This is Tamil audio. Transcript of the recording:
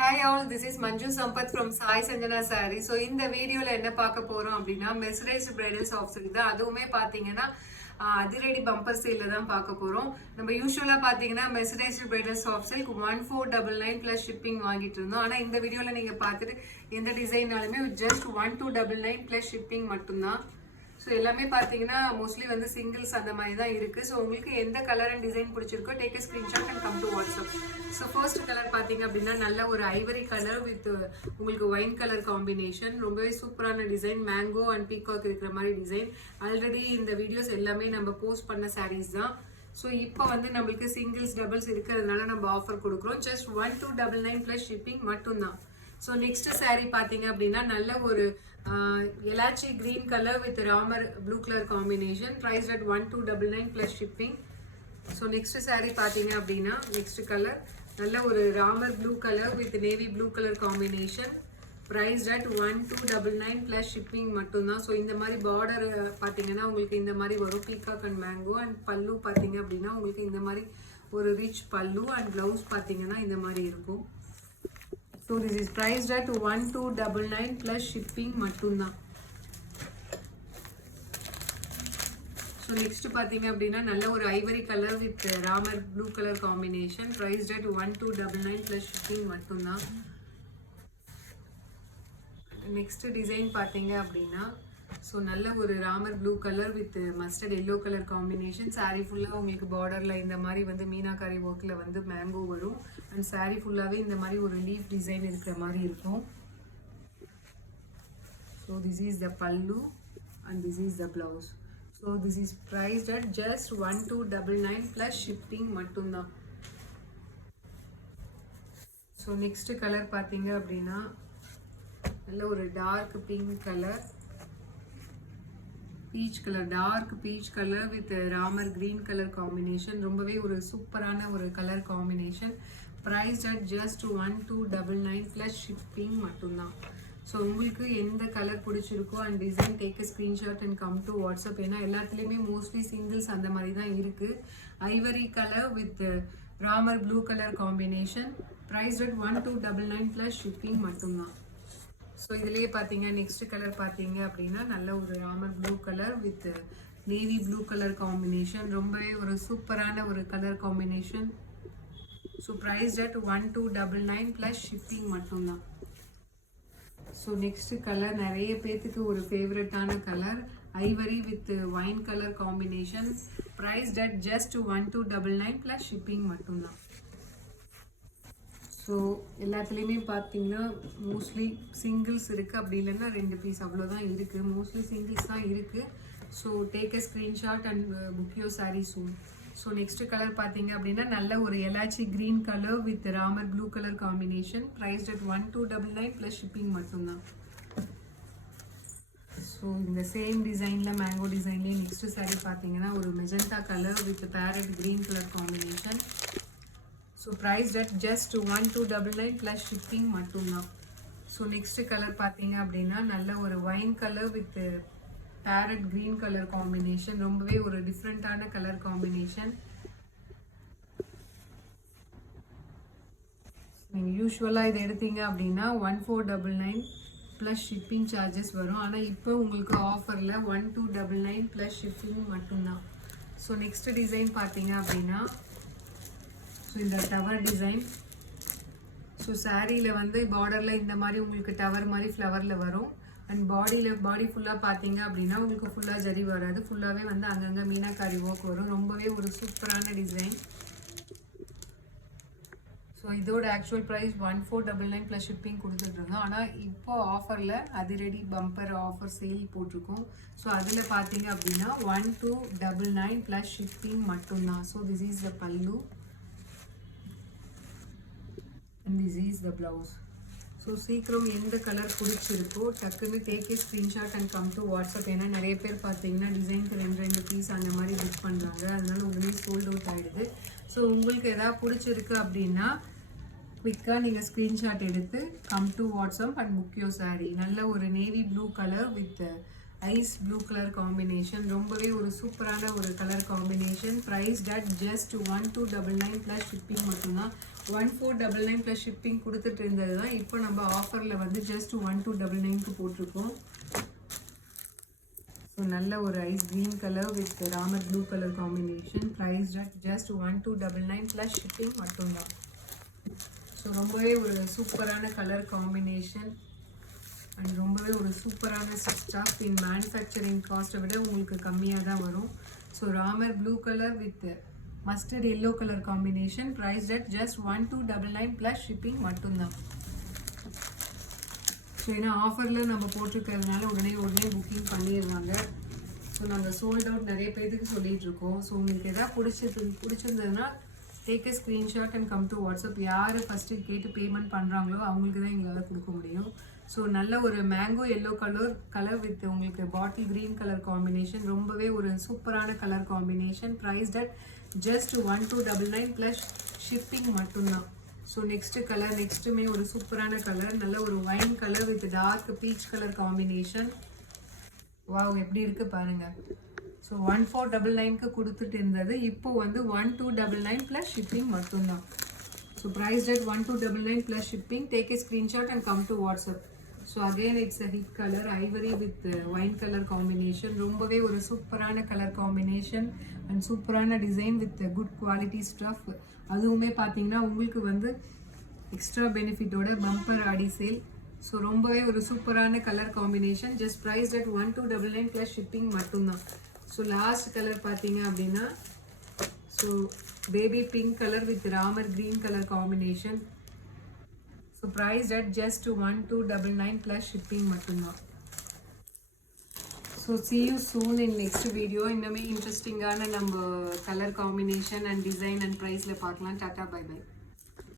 Hi all, this is Manju Sampath from Sai Sanjana Saree. So இந்த வீடியோல என்ன பார்க்க போறோம் அப்படின்னா மெர்சரைஸ்டு பிரைடல் சாஃப்ட் சில்க் தான். அதுவுமே பாத்தீங்கன்னா அதிரடி பம்பர் சேல்ல தான் பார்க்க போறோம். நம்ம யூசுவலா பாத்தீங்கன்னா mercerised bridal soft silk 1499 plus shipping வாங்கிட்டு இருந்தோம். ஆனா இந்த வீடியோல நீங்க பார்த்துட்டு எந்த டிசைன்னாலுமே ஜஸ்ட் 1299 பிளஸ் ஷிப்பிங் மட்டும்தான். ஸோ எல்லாமே பார்த்தீங்கன்னா மோஸ்ட்லி வந்து சிங்கிள்ஸ் அந்த மாதிரி தான் இருக்குது. ஸோ உங்களுக்கு எந்த கலர் அண்ட் டிசைன் பிடிச்சிருக்கோ take a screenshot and come to WhatsApp. So first colour பார்த்தீங்க அப்படின்னா நல்ல ஒரு ஐவரி கலர் வித் உங்களுக்கு ஒயின் கலர் காம்பினேஷன். ரொம்பவே சூப்பரான டிசைன், மேங்கோ அண்ட் பீகாக் இருக்கிற மாதிரி டிசைன். ஆல்ரெடி இந்த வீடியோஸ் எல்லாமே நம்ம போஸ்ட் பண்ண சாரீஸ் தான். ஸோ இப்போ வந்து நம்மளுக்கு சிங்கிள்ஸ் டபுள்ஸ் இருக்கிறதுனால நம்ம ஆஃபர் கொடுக்குறோம். ஜஸ்ட் 1299 ப்ளஸ் ஷிப்பிங் மட்டும்தான். ஸோ நெக்ஸ்ட் சாரீ பார்த்தீங்க அப்படின்னா நல்ல ஒரு elaichi green colour with Ramar blue colour combination. Price at 1299 plus shipping. So next sari பார்த்தீங்க அப்படின்னா நெக்ஸ்ட் கலர் நல்ல ஒரு Ramar blue colour with navy blue colour combination. Price at 1299 plus shipping மட்டும்தான். ஸோ இந்த மாதிரி பார்டர் பார்த்தீங்கன்னா உங்களுக்கு இந்த மாதிரி வரும், பீகாக் அண்ட் மேங்கோ. அண்ட் பல்லு பார்த்தீங்க அப்படின்னா உங்களுக்கு இந்த மாதிரி ஒரு ரிச் பல்லு அண்ட் ப்ளவுஸ் பார்த்தீங்கன்னா இந்த மாதிரி இருக்கும். So this is priced at 1299 plus shipping மட்டும்தான். So next பார்த்தீங்க அப்படின்னா நல்ல ஒரு Ivory colour with Ramar blue colour combination. priced at 1299 plus shipping மட்டும்தான். நெக்ஸ்ட் டிசைன் பார்த்தீங்க அப்படின்னா ஸோ நல்ல ஒரு Ramar blue colour with mustard yellow colour combination. Sari ஃபுல்லாக உங்களுக்கு பார்டரில் இந்த மாதிரி வந்து மீனாக்காரி ஒர்க்கில் வந்து மேங்கோ வரும். அண்ட் சாரீ ஃபுல்லாகவே இந்த மாதிரி ஒரு லீஃப் டிசைன் இருக்கிற மாதிரி இருக்கும். So this is the pallu and this is the blouse. So this is priced at just 1299 plus shipping மட்டும்தான். ஸோ நெக்ஸ்ட் கலர் பார்த்தீங்க அப்படின்னா நல்ல ஒரு dark pink colour, peach colour, dark peach colour with Ramar green colour combination. ரொம்பவே ஒரு சூப்பரான ஒரு colour combination. Price at just 1299 plus shipping மட்டும்தான். ஸோ உங்களுக்கு எந்த கலர் பிடிச்சிருக்கோ and design take a screenshot and come to WhatsApp. ஏன்னா எல்லாத்துலேயுமே மோஸ்ட்லி சிங்கிள்ஸ் அந்த மாதிரி தான் இருக்குது. Ivory colour with Ramar blue colour combination. Price at 1299 plus shipping மட்டும்தான். ஸோ இதுலேயே பார்த்தீங்க நெக்ஸ்ட் கலர் பார்த்தீங்க அப்படின்னா நல்ல ஒரு Ramar blue colour with navy blue colour combination. ரொம்பவே ஒரு சூப்பரான ஒரு colour combination. So price at 1299 plus shipping மட்டும்தான். ஸோ நெக்ஸ்ட் கலர் நிறைய பேர்த்துக்கு ஒரு ஃபேவரட்டான colour, ivory with wine colour combination. Price at just 1299 plus shipping மட்டும்தான். ஸோ எல்லாத்துலேயுமே பார்த்தீங்கன்னா மோஸ்ட்லி சிங்கிள்ஸ் இருக்குது, அப்படி இல்லைன்னா 2 பீஸ் அவ்வளோதான் இருக்குது. மோஸ்ட்லி சிங்கிள்ஸ் தான் இருக்குது. So take a screenshot and book your sari soon. So next colour பார்த்தீங்க அப்படின்னா நல்ல ஒரு elaichi green colour with Ramar blue colour combination. Priced at 1299 plus shipping மட்டும்தான். ஸோ இந்த சேம் டிசைனில் மேங்கோ டிசைன்லேயே நெக்ஸ்ட் சாரீ பார்த்தீங்கன்னா ஒரு magenta colour with parrot green colour combination. So price at just 1299 plus shipping மட்டும்தான். ஸோ நெக்ஸ்ட் கலர் பார்த்தீங்க அப்படின்னா நல்ல ஒரு wine colour with parrot green colour combination. ரொம்பவே ஒரு டிஃப்ரெண்ட்டான கலர் காம்பினேஷன். நீங்கள் யூஸ்வலாக இதை எடுத்தீங்க அப்படின்னா 1499 ப்ளஸ் ஷிப்பிங் சார்ஜஸ் வரும். ஆனால் இப்போ உங்களுக்கு ஆஃபரில் 1299 ப்ளஸ் ஷிப்பிங் மட்டும்தான். ஸோ நெக்ஸ்ட் டிசைன் பார்த்தீங்க அப்படின்னா ஸோ இந்த டவர் டிசைன். ஸோ சாரியில் வந்து பார்டரில் இந்த மாதிரி உங்களுக்கு டவர் மாதிரி ஃப்ளவரில் வரும். அண்ட் பாடி ஃபுல்லாக பார்த்தீங்க அப்படின்னா உங்களுக்கு ஃபுல்லாக ஜரி வராது, ஃபுல்லாகவே வந்து அங்கங்கே மீனாக்காரி ஒர்க் வரும். ரொம்பவே ஒரு சூப்பரான டிசைன். ஸோ இதோட ஆக்சுவல் ப்ரைஸ் 1499 ப்ளஸ் ஷிப்பிங் கொடுத்துட்ருந்தோம். ஆனால் இப்போது ஆஃபரில் அதிரடி பம்பர் ஆஃபர் சேல் போட்டிருக்கோம். ஸோ அதில் பார்த்தீங்க அப்படின்னா 1299 ப்ளஸ் ஷிப்பிங் மட்டும்தான். ஸோ திஸ் இஸ் த பல்லு and this is the blouse. So சீக்கிரம் எந்த கலர் பிடிச்சிருக்கோ டக்குன்னு take a screenshot and come to WhatsApp. ஏன்னா நிறைய பேர் பார்த்தீங்கன்னா டிசைனுக்கு 2 பீஸ் அந்த மாதிரி புக் பண்ணுறாங்க, அதனால உடனே சோல்ட் அவுட் ஆகிடுது. ஸோ உங்களுக்கு எதாவது பிடிச்சிருக்கு அப்படின்னா குவிக்காக நீங்கள் ஸ்க்ரீன்ஷாட் எடுத்து come to WhatsApp and book your sari. நல்ல ஒரு navy blue colour with ice blue colour combination. ரொம்பவே ஒரு சூப்பரான ஒரு colour combination. Price at just 1299 plus shipping மட்டும்தான். 1499 ப்ளஸ் ஷிப்பிங் கொடுத்துட்டு இருந்தது தான். இப்போ நம்ம ஆஃபரில் வந்து ஜஸ்ட் 1299க்கு போட்டிருக்கோம். ஸோ நல்ல ஒரு ice green colour with Ramar blue colour combination. Price just 1299 plus shipping மட்டும்தான். ஸோ ரொம்பவே ஒரு சூப்பரான கலர் காம்பினேஷன் அண்ட் ரொம்பவே ஒரு சூப்பரான ஸ்டாஃப். இன் மேனுஃபேக்சரிங் காஸ்ட்டை விட உங்களுக்கு கம்மியாக தான் வரும். So Ramar blue colour with mustard yellow colour combination. Price just 1299 plus shipping மட்டும்தான். ஸோ ஏன்னா ஆஃபரில் நம்ம போட்டிருக்கிறதுனால உடனே புக்கிங் பண்ணிடுவாங்க. ஸோ நாங்கள் சோல்ட் அவுட் நிறைய பேருக்கு சொல்லிகிட்ருக்கோம். ஸோ உங்களுக்கு எதாவது பிடிச்சிருந்ததுன்னா take a screenshot and come to WhatsApp. யார் ஃபஸ்ட்டு கேட்டு பேமெண்ட் பண்ணுறாங்களோ அவங்களுக்கு தான் எங்களால் கொடுக்க முடியும். ஸோ நல்ல ஒரு மேங்கோ எல்லோ கலர் வித் உங்களுக்கு பாட்டில் க்ரீன் கலர் காம்பினேஷன். ரொம்பவே ஒரு சூப்பரான colour combination. Price just 1299 plus shipping மட்டும்தான். ஸோ நெக்ஸ்ட்டு கலர் நெக்ஸ்ட்டுமே ஒரு சூப்பரான கலர். நல்ல ஒரு wine colour with dark peach colour combination. Wow எப்படி இருக்குது பாருங்கள். ஸோ 1499க்கு கொடுத்துட்டு இருந்தது இப்போ வந்து 1299 ப்ளஸ் ஷிப்பிங் மட்டும்தான். So price 1299 plus shipping. Take a screenshot and come to WhatsApp. So again it's a hit colour ivory with wine colour combination. ரொம்பவே ஒரு சூப்பரான கலர் காம்பினேஷன் அண்ட் சூப்பரான design with good quality stuff. அதுவுமே பார்த்தீங்கன்னா உங்களுக்கு வந்து எக்ஸ்ட்ரா பெனிஃபிட்டோட பம்பர் ஆடி சேல். ஸோ ரொம்பவே ஒரு சூப்பரான colour combination. Just price 1299 plus shipping மட்டும்தான். ஸோ லாஸ்ட் கலர் பார்த்தீங்க அப்படின்னா so baby pink colour with Ramar green colour combination. So price just 1299 plus shipping மட்டும்தான். So see you soon in next video. இன்னுமே இன்ட்ரெஸ்டிங்கான நம்ம colour combination and design and ப்ரைஸில் பார்க்கலாம். Tata bye by.